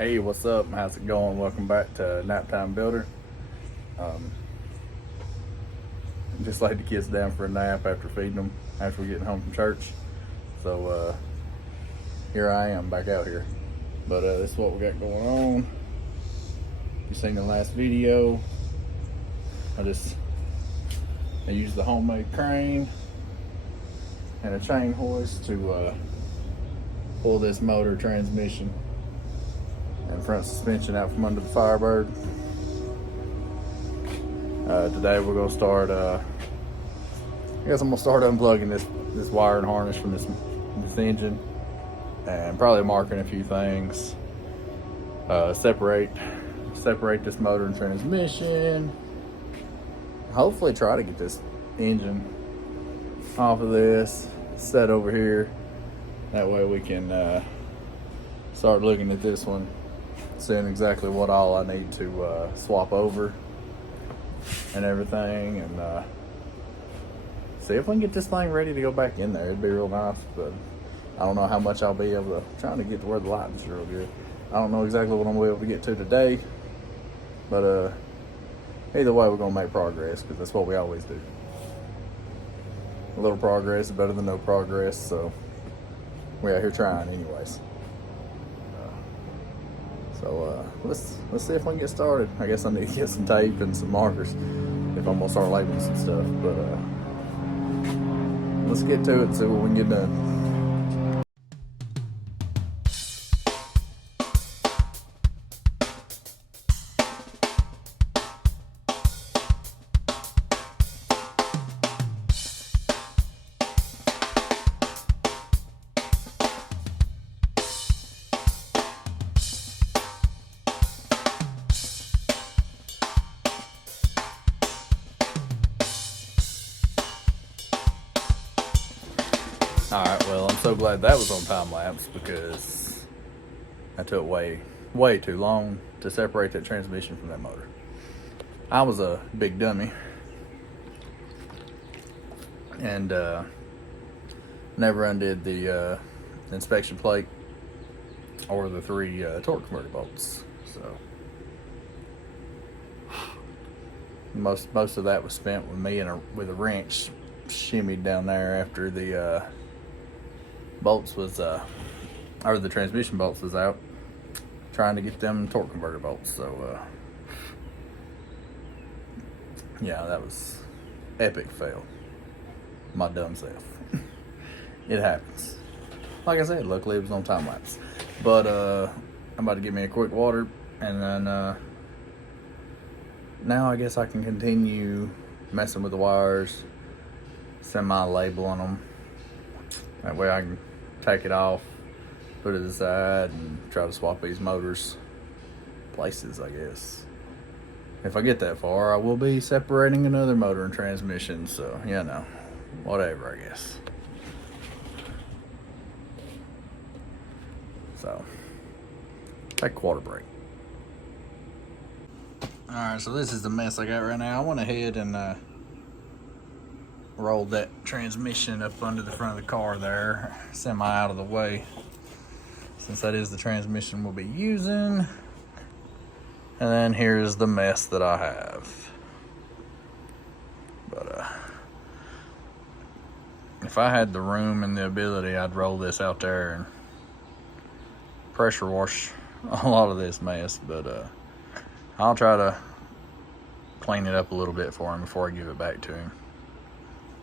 Hey, what's up? How's it going? Welcome back to Naptime Builder. Um, just laid the kids down for a nap after feeding them after we're getting home from church. So here I am back out here. But this is what we got going on. You seen the last video. I used the homemade crane and a chain hoist to pull this motor, transmission, and front suspension out from under the Firebird. Today we're gonna start. I guess I'm gonna start unplugging this wire and harness from this engine, and probably marking a few things. Separate this motor and transmission. Hopefully, try to get this engine off of this, set over here. That way we can start looking at this one, seeing exactly what all I need to swap over and everything, and see if we can get this thing ready to go back in there. It'd be real nice, but I don't know how much I'll be able to. Trying to get to where the lighting's real good. I don't know exactly what I'm gonna be able to get to today, but either way, we're gonna make progress, because that's what we always do. A little progress is better than no progress, so we're out here trying anyways. So let's see if we can get started. I guess I need to get some tape and some markers if I'm gonna start labeling some stuff. But let's get to it and see what we can get done. Alright, well, I'm so glad that was on time lapse, because that took way too long to separate that transmission from that motor. I was a big dummy and never undid the inspection plate or the 3 torque converter bolts. So most of that was spent with me with a wrench shimmied down there after the bolts was or the transmission bolts was out, trying to get them torque converter bolts. So yeah, that was epic fail. My dumb self. It happens. Like I said, luckily it was on time lapse. But I'm about to get me a quick water, and then now I guess I can continue messing with the wires, semi-labeling them. That way I can take it off, put it aside, and try to swap these motors places, I guess. If I get that far, I will be separating another motor and transmission, so, you know, whatever, I guess. So, take a water break. Alright, so this is the mess I got right now. I went ahead and rolled that transmission up under the front of the car there, semi out of the way, since that is the transmission we'll be using. And then here's the mess that I have. But if I had the room and the ability, I'd roll this out there and pressure wash a lot of this mess, but I'll try to clean it up a little bit for him before I give it back to him.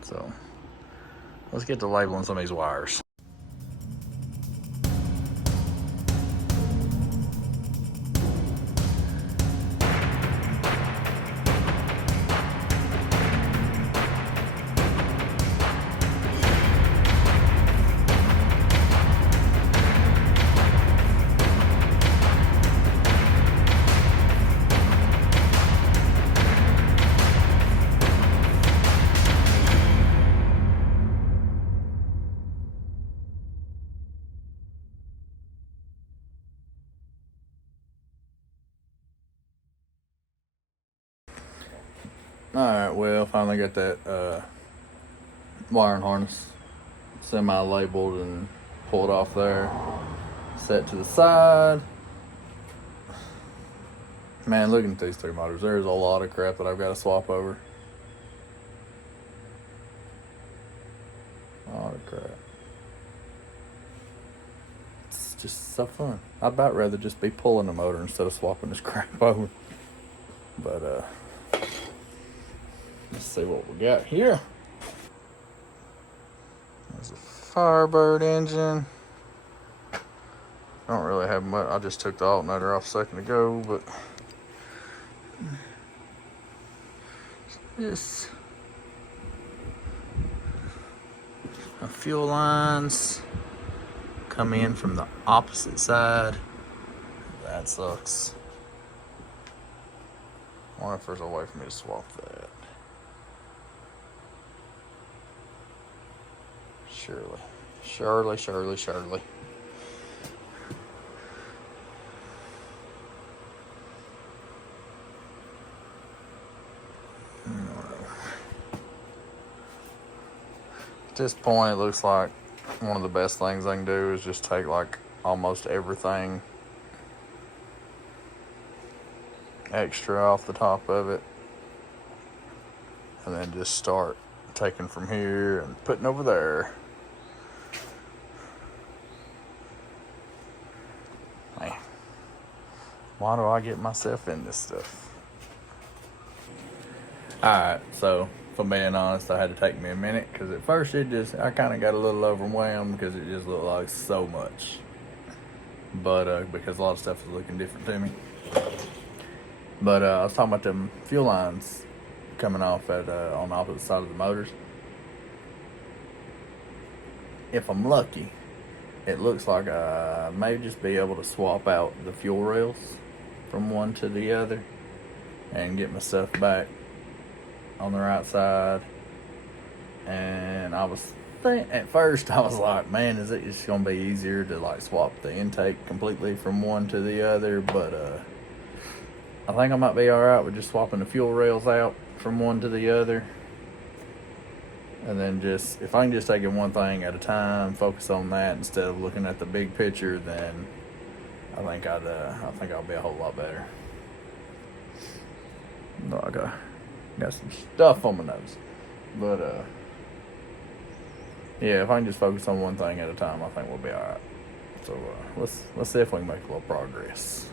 So let's get to labeling some of these wires. Alright, well, finally got that wiring harness semi-labeled and pulled off there, set to the side. Man, looking at these two motors, there's a lot of crap that I've got to swap over. A lot of crap. It's just so fun. I'd about rather just be pulling the motor instead of swapping this crap over. But, let's see what we got here. There's a Firebird engine. I don't really have much. I just took the alternator off a second ago, but this fuel lines come in from the opposite side. That sucks. I wonder if there's a way for me to swap that. Surely. At this point, it looks like one of the best things I can do is just take like almost everything extra off the top of it and then just start taking from here and putting over there. Man, why do I get myself in this stuff? Alright, so if I'm being honest, I had to take me a minute because at first I kind of got a little overwhelmed because it just looked like so much. But because a lot of stuff is looking different to me. But I was talking about them fuel lines coming off at on the opposite side of the motors. If I'm lucky, it looks like I may just be able to swap out the fuel rails from one to the other and get my stuff back on the right side. And I was at first I was like, man, is it just gonna be easier to like swap the intake completely from one to the other? But I think I might be alright with just swapping the fuel rails out from one to the other. And then just, if I can just take it one thing at a time, focus on that instead of looking at the big picture, then I think I'll be a whole lot better. No, I got some stuff on my nose. But yeah, if I can just focus on one thing at a time, I think we'll be alright. So let's see if we can make a little progress.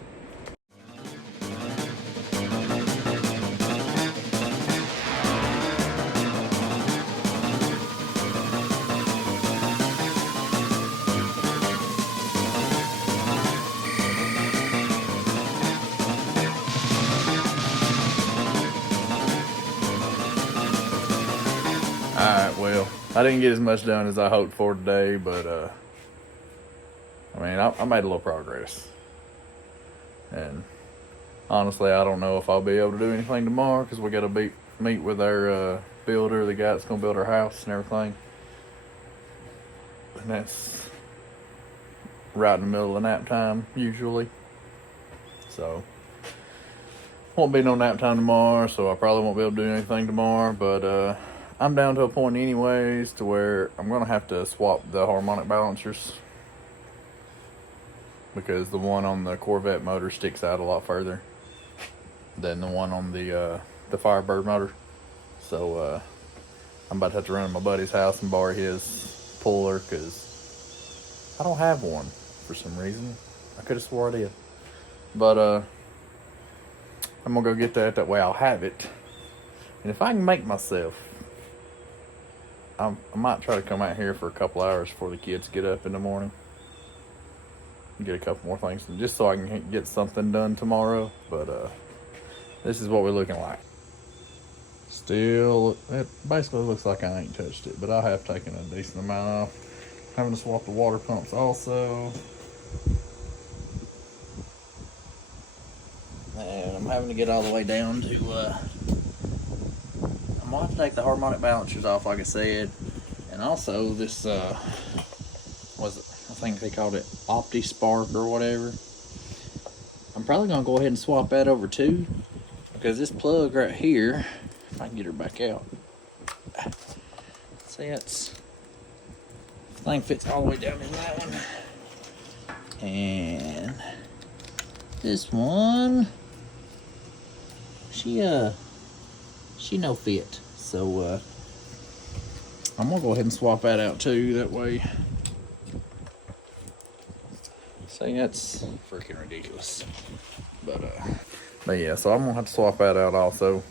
Alright, well, I didn't get as much done as I hoped for today, but I mean, I made a little progress. And honestly, I don't know if I'll be able to do anything tomorrow because we got to meet with our builder, the guy that's going to build our house and everything. And that's right in the middle of nap time, usually. So, won't be no nap time tomorrow, so I probably won't be able to do anything tomorrow, but I'm down to a point anyways to where I'm going to have to swap the harmonic balancers because the one on the Corvette motor sticks out a lot further than the one on the Firebird motor. So I'm about to have to run to my buddy's house and borrow his puller because I don't have one for some reason. I could have swore I did. But I'm going to go get that way I'll have it. And if I can make myself, I might try to come out here for a couple hours before the kids get up in the morning. Get a couple more things, just so I can get something done tomorrow. But this is what we're looking like. Still, it basically looks like I ain't touched it, but I have taken a decent amount off. Having to swap the water pumps also. And I'm having to get all the way down to I'm gonna have to take the harmonic balancers off, like I said, and also this I think they called it OptiSpark or whatever. I'm probably gonna go ahead and swap that over too, because this plug right here, if I can get her back out, see, the thing fits all the way down in that one, and this one she no fit. So I'm gonna go ahead and swap that out too. That way, see, that's freaking ridiculous. But yeah, so I'm gonna have to swap that out also,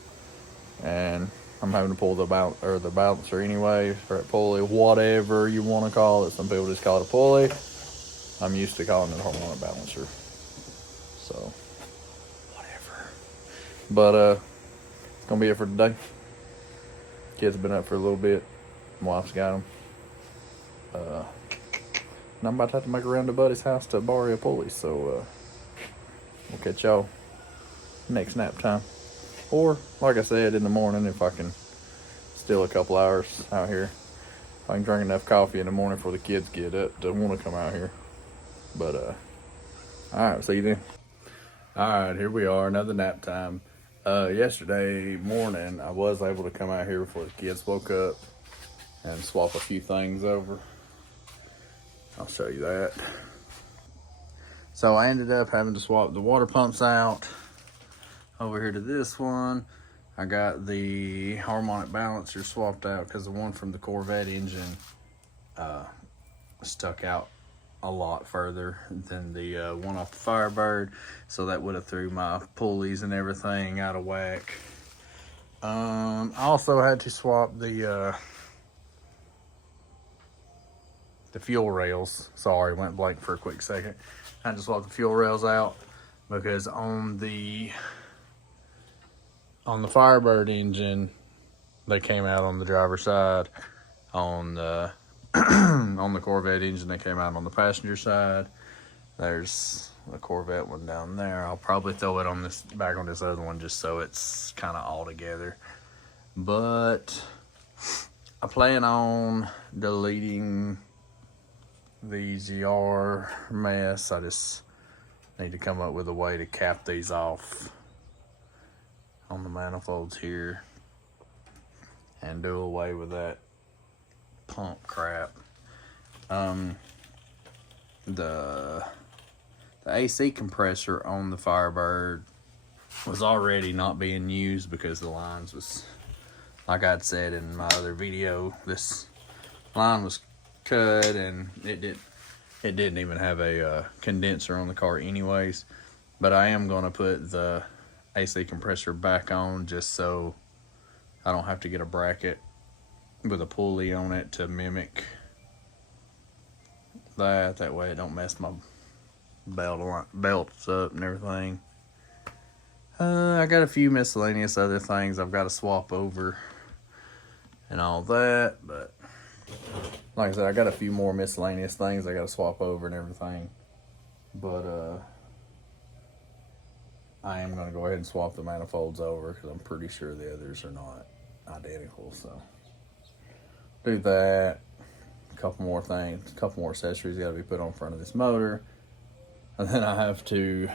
and I'm having to pull the balancer anyway, or a pulley, whatever you want to call it. Some people just call it a pulley. I'm used to calling it a harmonic balancer. So, whatever. But it's gonna be it for today. Kids have been up for a little bit. My wife's got them. And I'm about to have to make a run to Buddy's house to borrow a pulley. So we'll catch y'all next nap time. Or, like I said, in the morning if I can steal a couple hours out here. If I can drink enough coffee in the morning before the kids get up to want to come out here. But, alright, see you then. Alright, here we are, another nap time. Yesterday morning, I was able to come out here before the kids woke up and swap a few things over. I'll show you that. So I ended up having to swap the water pumps out over here to this one. I got the harmonic balancer swapped out because the one from the Corvette engine stuck out a lot further than the one off the Firebird, so that would have threw my pulleys and everything out of whack. I also had to swap the fuel rails. Sorry, went blank for a quick second. I had to swap the fuel rails out because on the Firebird engine, they came out on the driver's side. On the on the Corvette engine, they came out on the passenger side. There's a Corvette one down there. I'll probably throw it on back on this other one just so it's kind of all together. But I plan on deleting the ZR mess. I just need to come up with a way to cap these off on the manifolds here and do away with that pump crap. The AC compressor on the Firebird was already not being used because the lines was, like I'd said in my other video, this line was cut and it didn't even have a condenser on the car anyways. But I am going to put the AC compressor back on just so I don't have to get a bracket with a pulley on it to mimic that way it don't mess my belts up and everything. I got a few miscellaneous other things I've got to swap over and all that, but like I said, I got a few more miscellaneous things I got to swap over and everything. But I am going to go ahead and swap the manifolds over because I'm pretty sure the others are not identical. So do that. A couple more things, a couple more accessories got to be put on front of this motor. And then I have to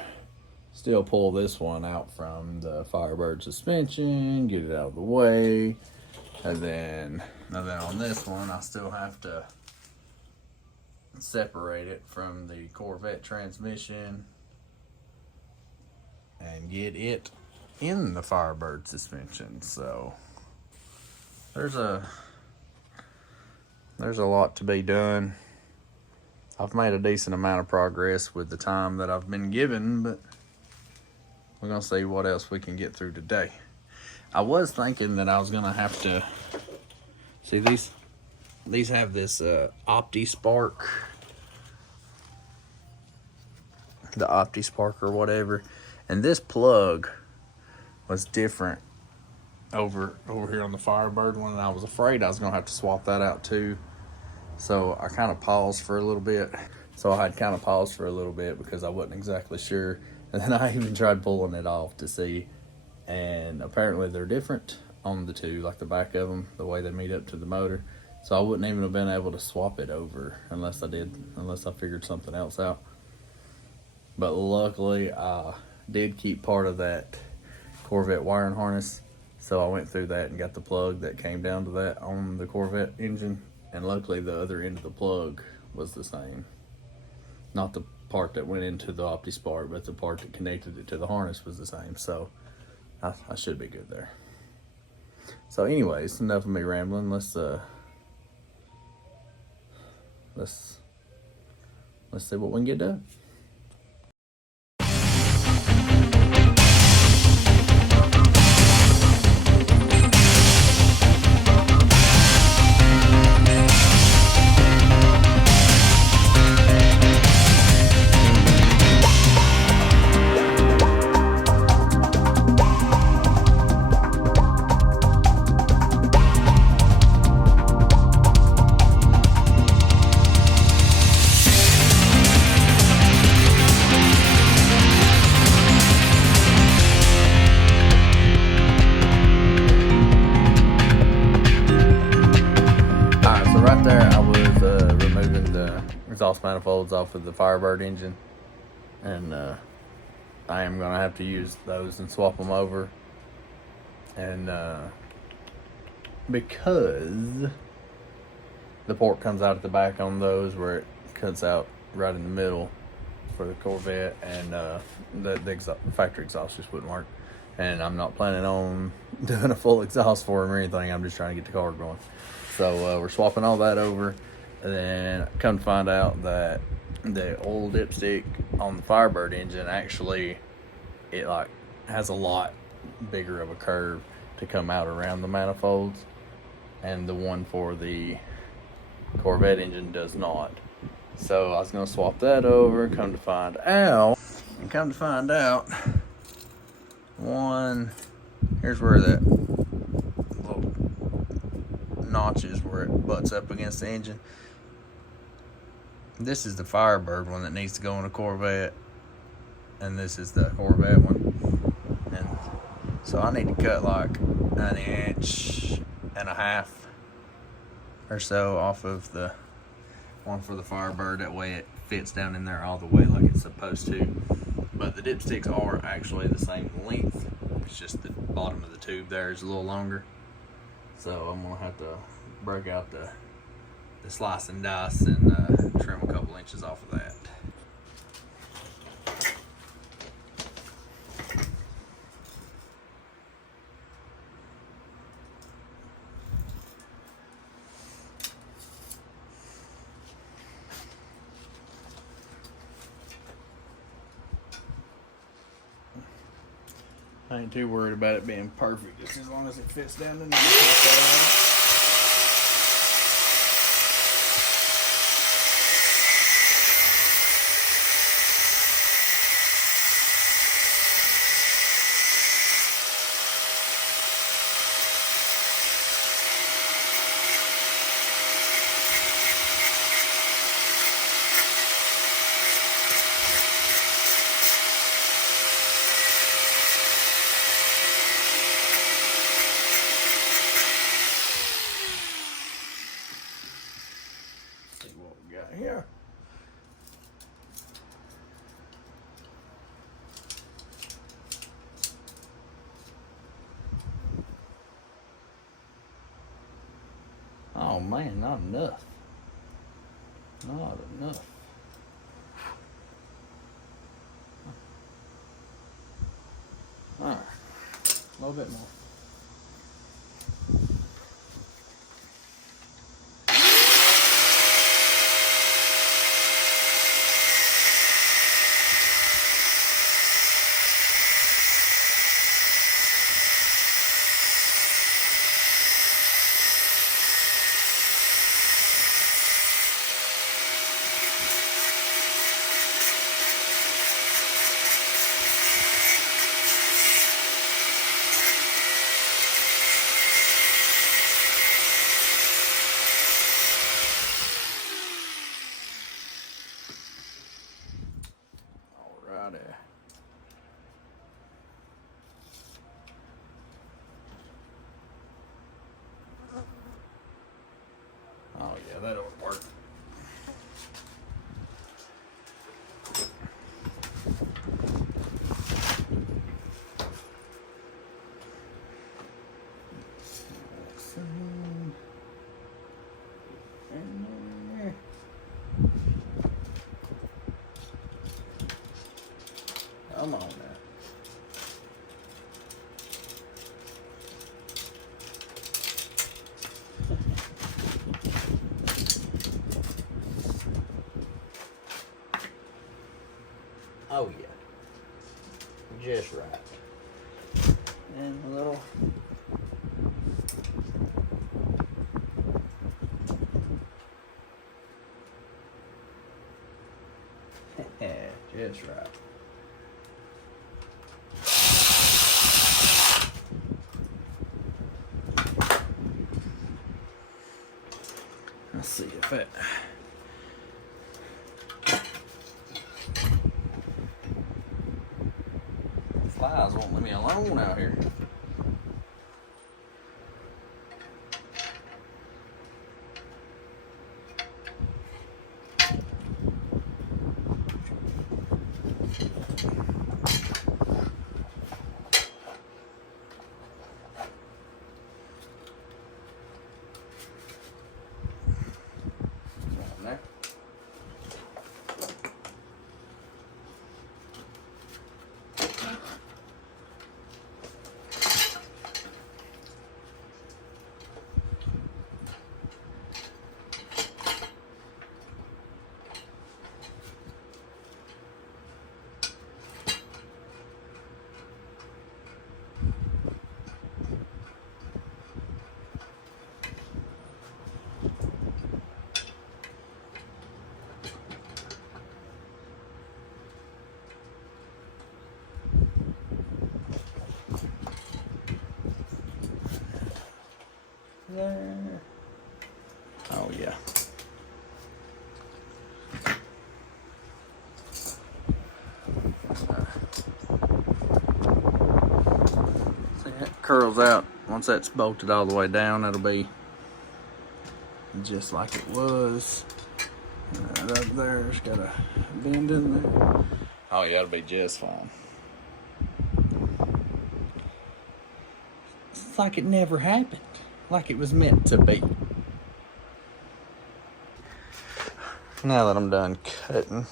still pull this one out from the Firebird suspension, get it out of the way. And then on this one, I still have to separate it from the Corvette transmission and get it in the Firebird suspension. So there's a lot to be done. I've made a decent amount of progress with the time that I've been given, but we're gonna see what else we can get through today. I was thinking that I was gonna have to see these have this OptiSpark, the OptiSpark or whatever, and this plug was different over here on the Firebird one, and I was afraid I was gonna have to swap that out too. So I kind of paused for a little bit. Because I wasn't exactly sure. And then I even tried pulling it off to see. And apparently they're different on the two, like the back of them, the way they meet up to the motor. So I wouldn't even have been able to swap it over unless I figured something else out. But luckily I did keep part of that Corvette wiring harness. So I went through that and got the plug that came down to that on the Corvette engine. And luckily the other end of the plug was the same. Not the part that went into the OptiSpark, but the part that connected it to the harness was the same. So I should be good there. So anyways, enough of me rambling. Let's see what we can get done. Right there, I was removing the exhaust manifolds off of the Firebird engine, and I am going to have to use those and swap them over. And because the port comes out at the back on those, where it cuts out right in the middle for the Corvette, and the factory exhaust just wouldn't work. And I'm not planning on doing a full exhaust for them or anything. I'm just trying to get the car going. So we're swapping all that over, and then come to find out that the oil dipstick on the Firebird engine actually, it like has a lot bigger of a curve to come out around the manifolds, and the one for the Corvette engine does not. So I was gonna swap that over. Come to find out, here's where that little notches where it butts up against the engine. This is the Firebird one that needs to go in a Corvette, and this is the Corvette one. And so I need to cut like 1.5 inches or so off of the one for the Firebird. That way it fits down in there all the way like it's supposed to. But the dipsticks are actually the same length. It's just the bottom of the tube there is a little longer. So I'm gonna have to break out the slice and dice and trim a couple inches off of that. I ain't too worried about it being perfect, just as long as it fits down in there. See what we got here. Oh man, not enough. Not enough. All right, a little bit more. Alrighty. Oh yeah, that'll work. Come on now. Oh yeah. Just right. And a little just right. Let's see if it flies won't leave me alone out here. There. There. Oh yeah. See, that curls out. Once that's bolted all the way down, it'll be just like it was. Right up there's got a bend in there. Oh yeah, it'll be just fine. It's like it never happened. Like it was meant to be. Now that I'm done cutting,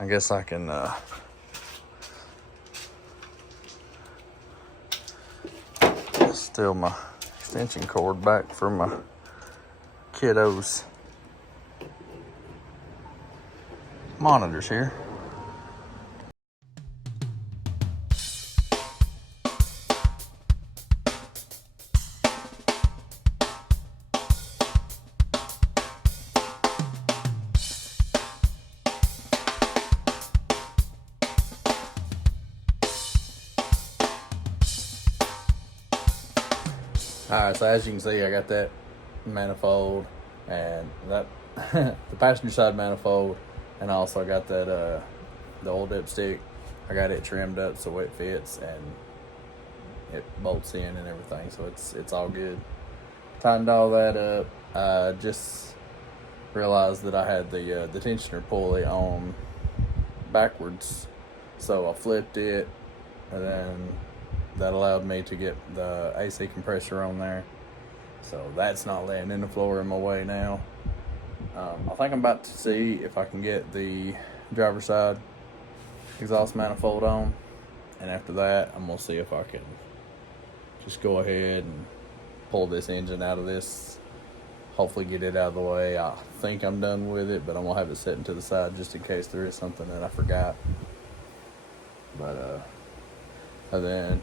I guess I can steal my extension cord back for my kiddos' monitors here. Alright, so as you can see, I got that manifold and that the passenger side manifold, and I also got that the oil dipstick. I got it trimmed up so it fits and it bolts in and everything, so it's all good. Tightened all that up. I just realized that I had the tensioner pulley on backwards, so I flipped it, and then that allowed me to get the AC compressor on there. So that's not laying in the floor in my way now. I think I'm about to see if I can get the driver's side exhaust manifold on. And after that, I'm gonna see if I can just go ahead and pull this engine out of this. Hopefully get it out of the way. I think I'm done with it, but I'm gonna have it sitting to the side just in case there is something that I forgot. But and then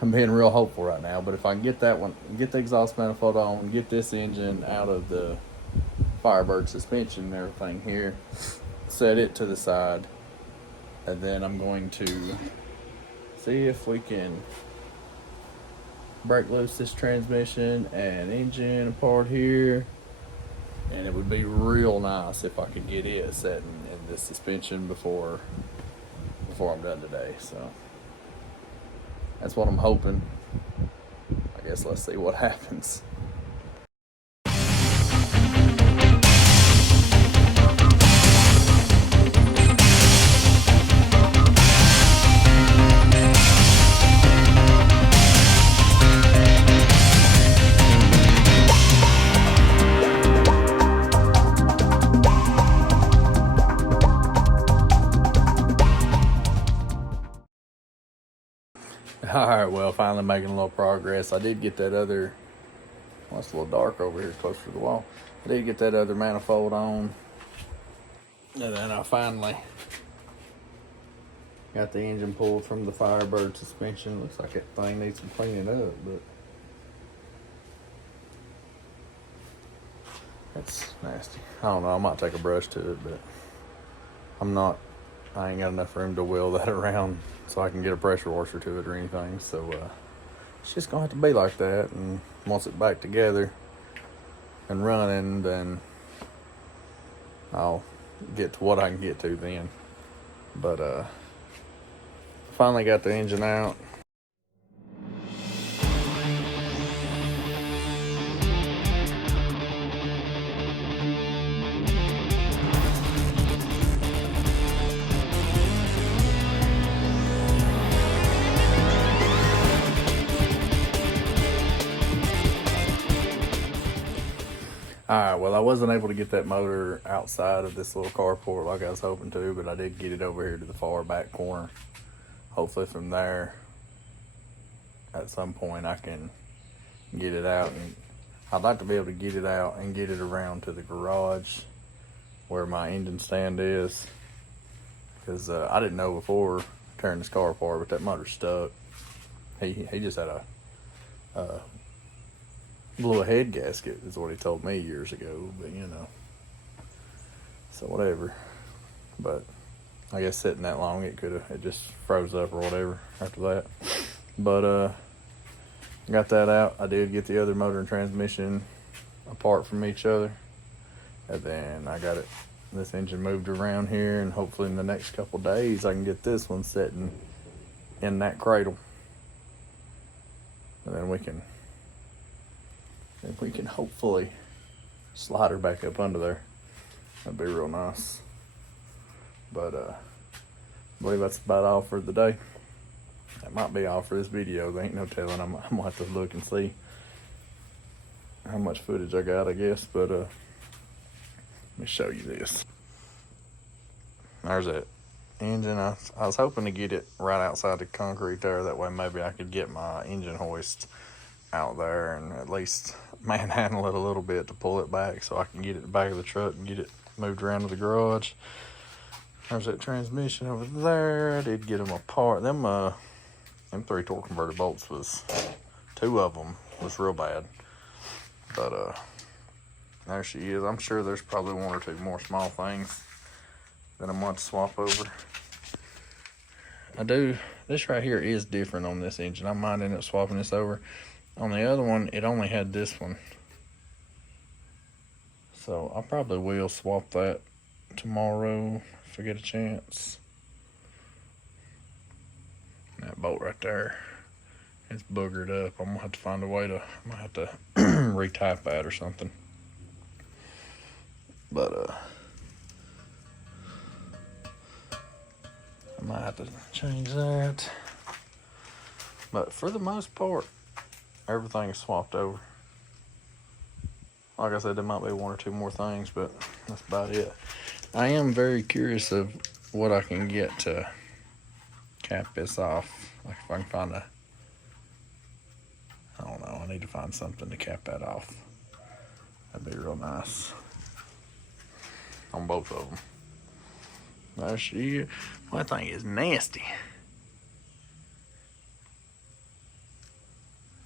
I'm being real hopeful right now. But if I can get that one, get the exhaust manifold on, get this engine out of the Firebird suspension and everything here, set it to the side, and then I'm going to see if we can break loose this transmission and engine apart here. And it would be real nice if I could get it set in the suspension before I'm done today. So that's what I'm hoping. I guess let's see what happens. Alright, well, finally making a little progress. I did get that other, well, it's a little dark over here closer to the wall. I did get that other manifold on. And then I finally got the engine pulled from the Firebird suspension. Looks like that thing needs some cleaning up, but that's nasty. I don't know, I might take a brush to it, but I ain't got enough room to wheel that around so I can get a pressure washer to it or anything. So it's just gonna have to be like that. And once it's back together and running, then I'll get to what I can get to then. But finally got the engine out. Alright, well, I wasn't able to get that motor outside of this little carport like I was hoping to, but I did get it over here to the far back corner. Hopefully from there, at some point, I can get it out. And I'd like to be able to get it out and get it around to the garage where my engine stand is. Because I didn't know before tearing this car apart, but that motor's stuck. He just had a blew a head gasket is what he told me years ago, but you know, so whatever. But I guess sitting that long, it just froze up or whatever after that. But got that out. I did get the other motor and transmission apart from each other, and then I got this engine moved around here, and hopefully in the next couple days I can get this one sitting in that cradle, and then we can hopefully slide her back up under there. That'd be real nice. But I believe that's about all for the day. That might be all for this video. There ain't no telling. I'm gonna have to look and see how much footage I got, I guess. But let me show you this. There's that engine. I was hoping to get it right outside the concrete there. That way maybe I could get my engine hoist out there and at least manhandle it a little bit to pull it back so I can get it in the back of the truck and get it moved around to the garage. There's that transmission over there. I did get them apart. Them 3 torque converter bolts was 2 of them was real bad. But there she is. I'm sure there's probably 1 or 2 more small things that I'm going to swap over. This right here is different on this engine. I might end up swapping this over. On the other one, it only had this one. So I probably will swap that tomorrow if I get a chance. That bolt right there, it's boogered up. I'm gonna have to find a way to, I might have to retype that or something. But I might have to change that. But for the most part, everything is swapped over. Like I said, there might be 1 or 2 more things, but that's about it. I am very curious of what I can get to cap this off. Like if I can find I don't know, I need to find something to cap that off. That'd be real nice. On both of them. There she is. Well, that thing is nasty.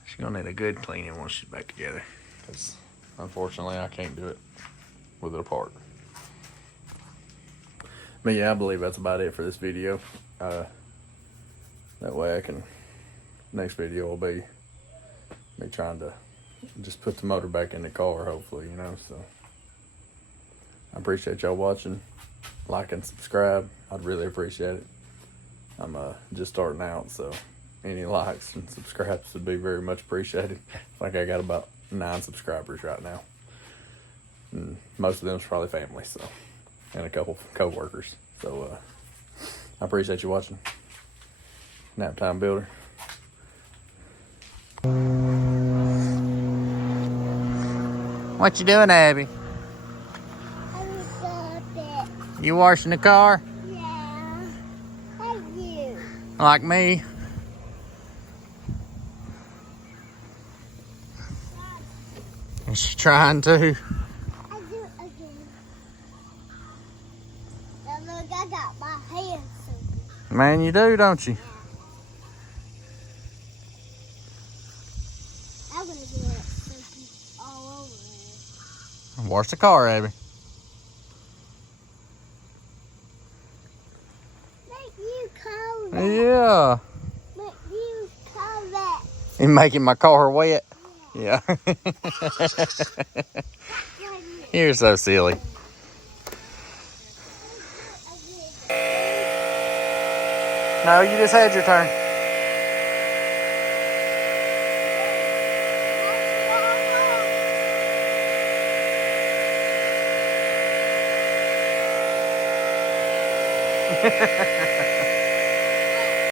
She's gonna need a good cleaning once she's back together, because unfortunately I can't do it with it apart. But yeah, I believe that's about it for this video. That way I can, next video will be me trying to just put the motor back in the car, hopefully, you know. So I appreciate y'all watching. Like and subscribe. I'd really appreciate it. I'm just starting out, so any likes and subscribes would be very much appreciated. I think I got about 9 subscribers right now. And most of them is probably family, so, and a couple co-workers. So I appreciate you watching. Nap Time Builder. What you doing, Abby? You washing the car? Yeah, like you. Like me? Is she trying to? I do it again. Look, I got my hands soaking. Man, you do, don't you? I'm gonna get it soaking all over there. Wash the car, Abby. Make you call that. Yeah. Make you call that. You making my car wet? Yeah. You're so silly. No, you just had your turn.